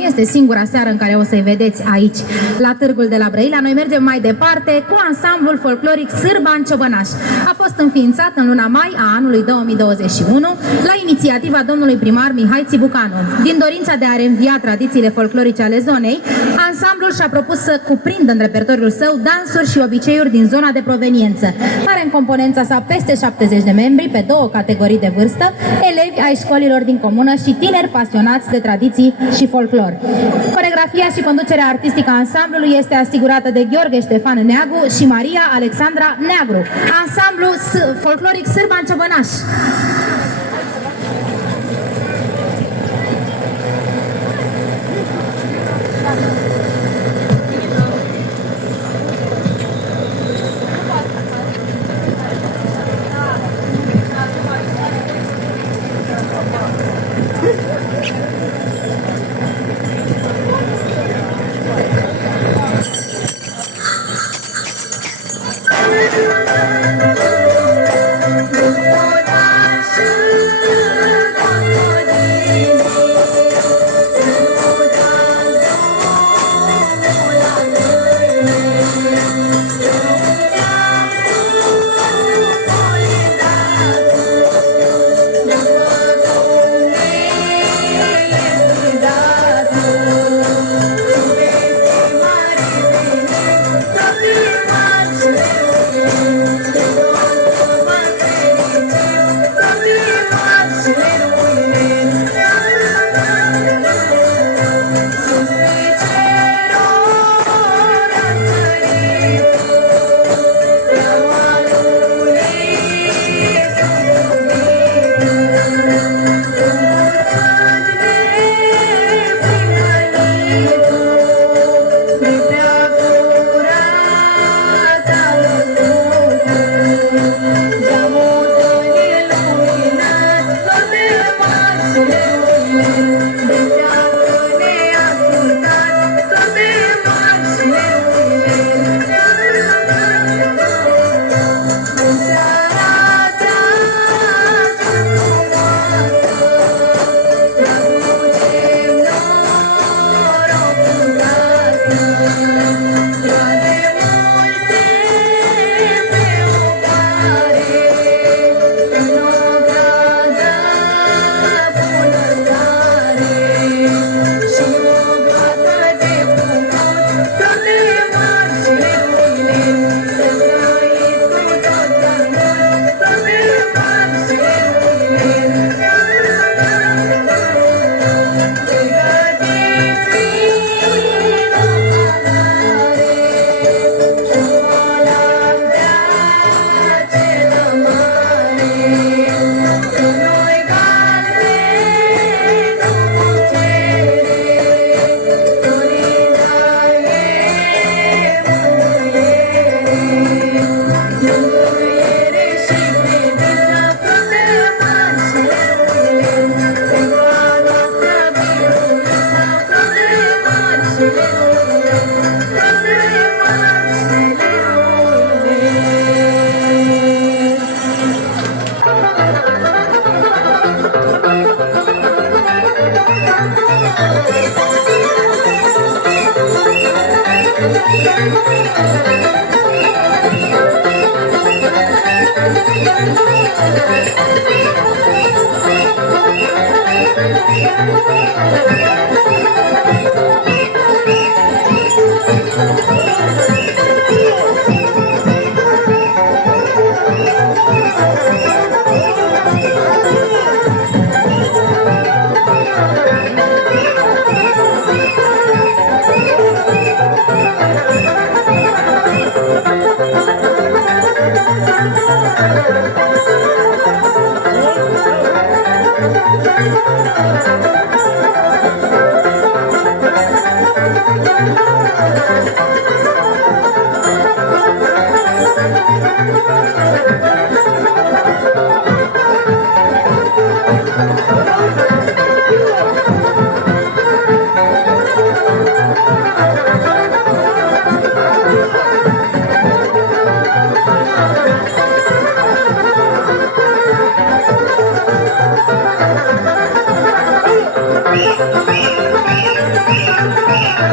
nu este singura seară în care o să-i vedeți aici, la Târgul de la Brăila. Noi mergem mai departe cu ansamblul folcloric Sârban Ciobănaș. A fost înființat în luna mai a anului 2021 la inițiativa domnului primar Mihai Țibucanu. Din dorința de a reînvia tradițiile folclorice ale zonei, ansamblul și-a propus să cuprindă în repertoriul său dansuri și obiceiuri din zona de proveniență. Are în componența sa peste 70 de membri pe 2 categorii de vârstă, elevi ai școlilor din comună și tineri pasionați de tradiții și folclor. Coreografia și conducerea artistică a ansamblului este asigurată de Gheorghe Ștefan Neagu și Maria Alexandra Neagru. Ansamblu folcloric Sârban Ciobănaș.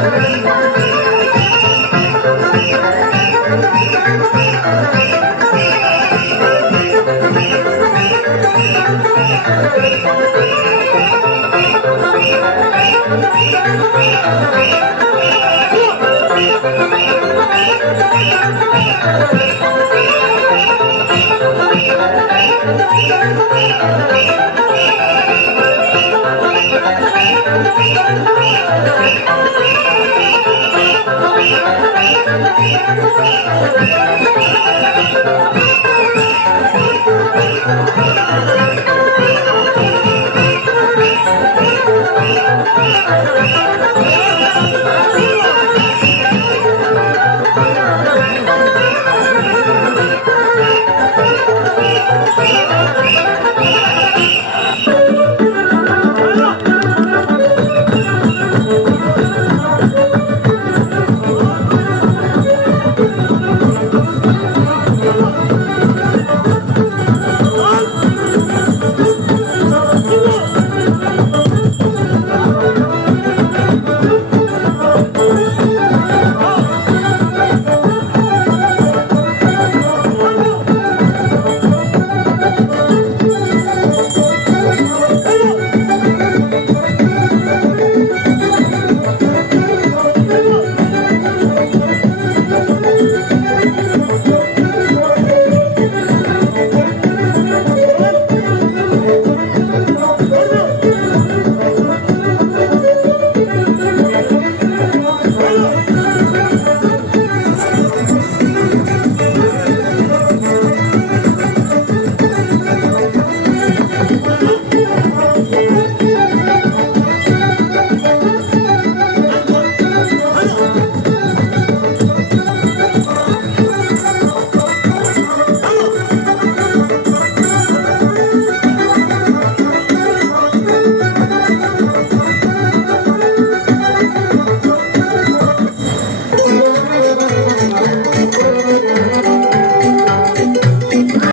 Thank you.